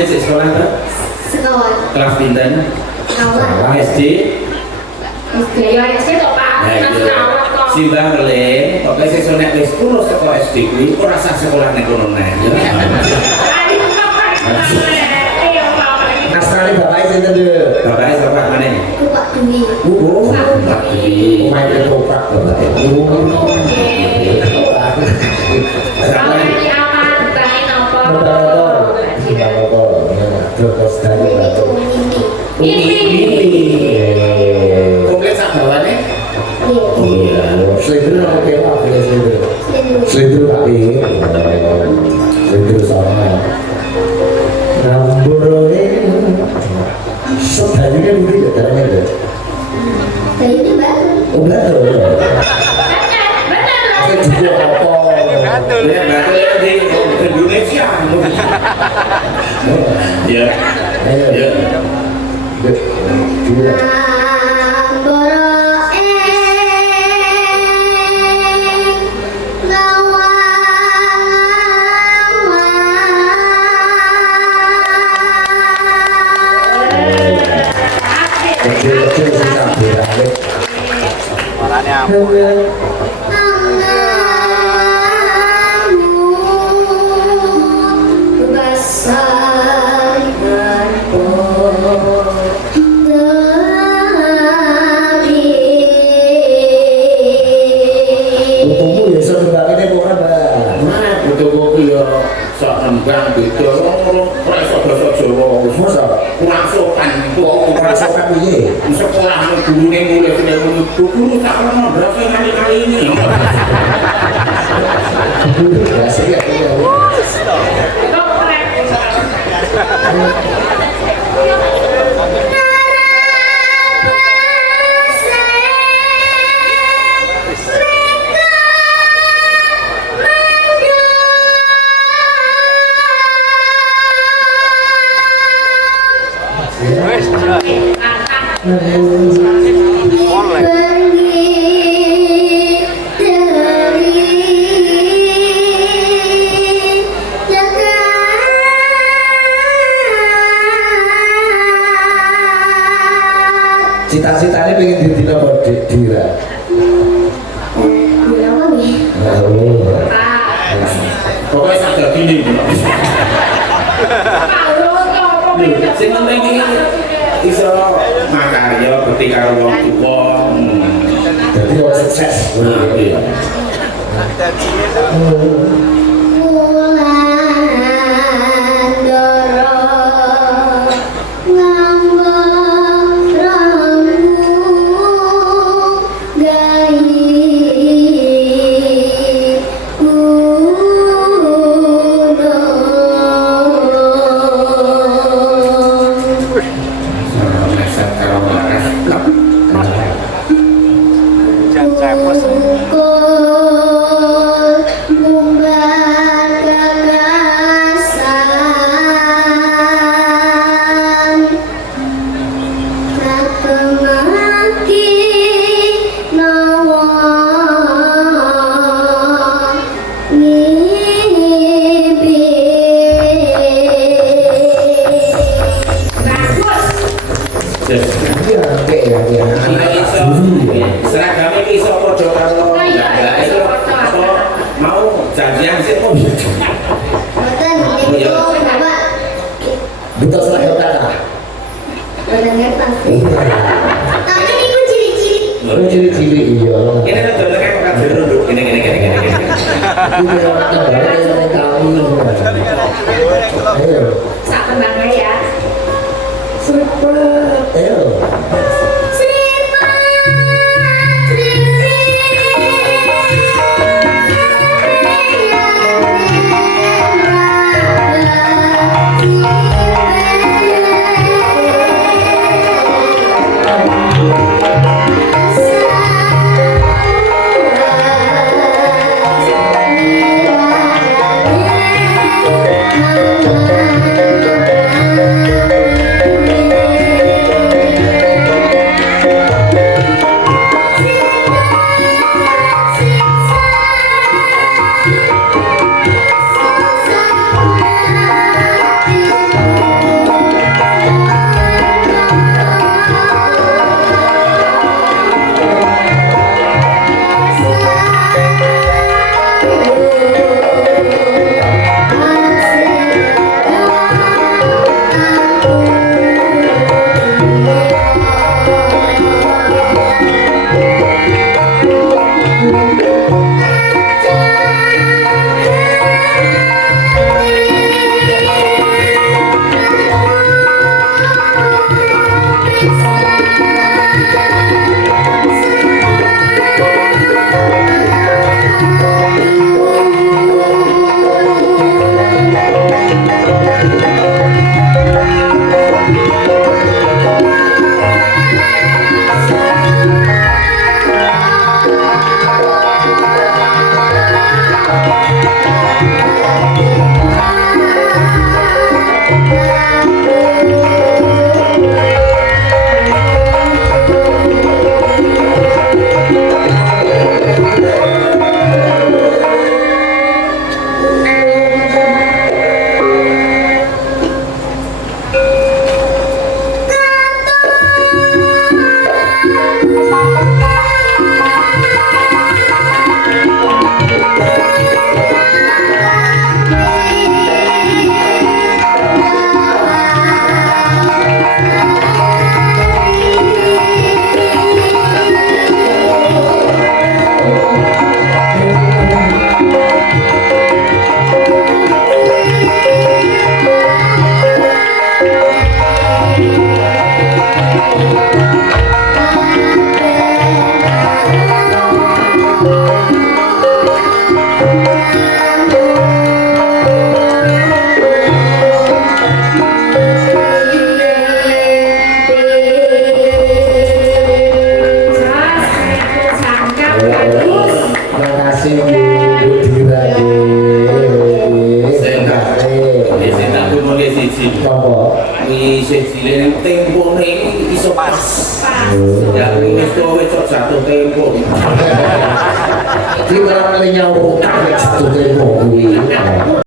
Sampai di sekolah tuh? Sekolah. Kelas pinten? Sekolah. SD? SD ya SD kok Pak. Sekolah kok. Simbah melih, pokoknya sesuk nek wis lulus saka SD kuwi ora sah sekolah ning kono neh. Naskale bapake sinten, Dek? Bapake bapak maneh? Pak Dwi. Oh, Pak Dwi. main ketoprak bapake. Sampai ini apa? Tanya apa? Terus dari batu. Komplit sak bawane? Iya. Slender oke lah, slender. Slender tapi. Slender sama. Ramboroe. Sebenarnya udah katanya deh. Saya ini baru. Oh betul. Benar. Saya juga apa? Ya batu ya di Indonesia. Ya. Ya. Dua. Kecil-kecil susah beralih. Suaranya apa? Bukumu ya sebenarnya kurang bah. Mana butuh kopi ya sak nembang beda orang ora iso basa Jawa. Masa Kurang sopan kok kurang sopan piye? sekolah gurune mulai sudah guru tak pernah berasa kali ini. Ya sih ya. Cita-citanya pengen jadi apa Dira? Pokoknya sadar gini. Sing penting iki iso makarya bekti karo wong tuwa. Jadi orang sukses. Iya. Seragam ini iso padha karo itu apa mau janjian sih mau Betul seragam tanah. Tapi ini ku ciri-ciri. Oh ciri-ciri iya. ini kan dolenge kok kabeh runduk gini. Ini orang kembali yang kami. Ayo. Sak kembangnya ya. Cepat. Ayo. Thank you. silene tempo ini iso pas. Ya wis satu tempo. Di berapa nyawa satu tempo kuwi.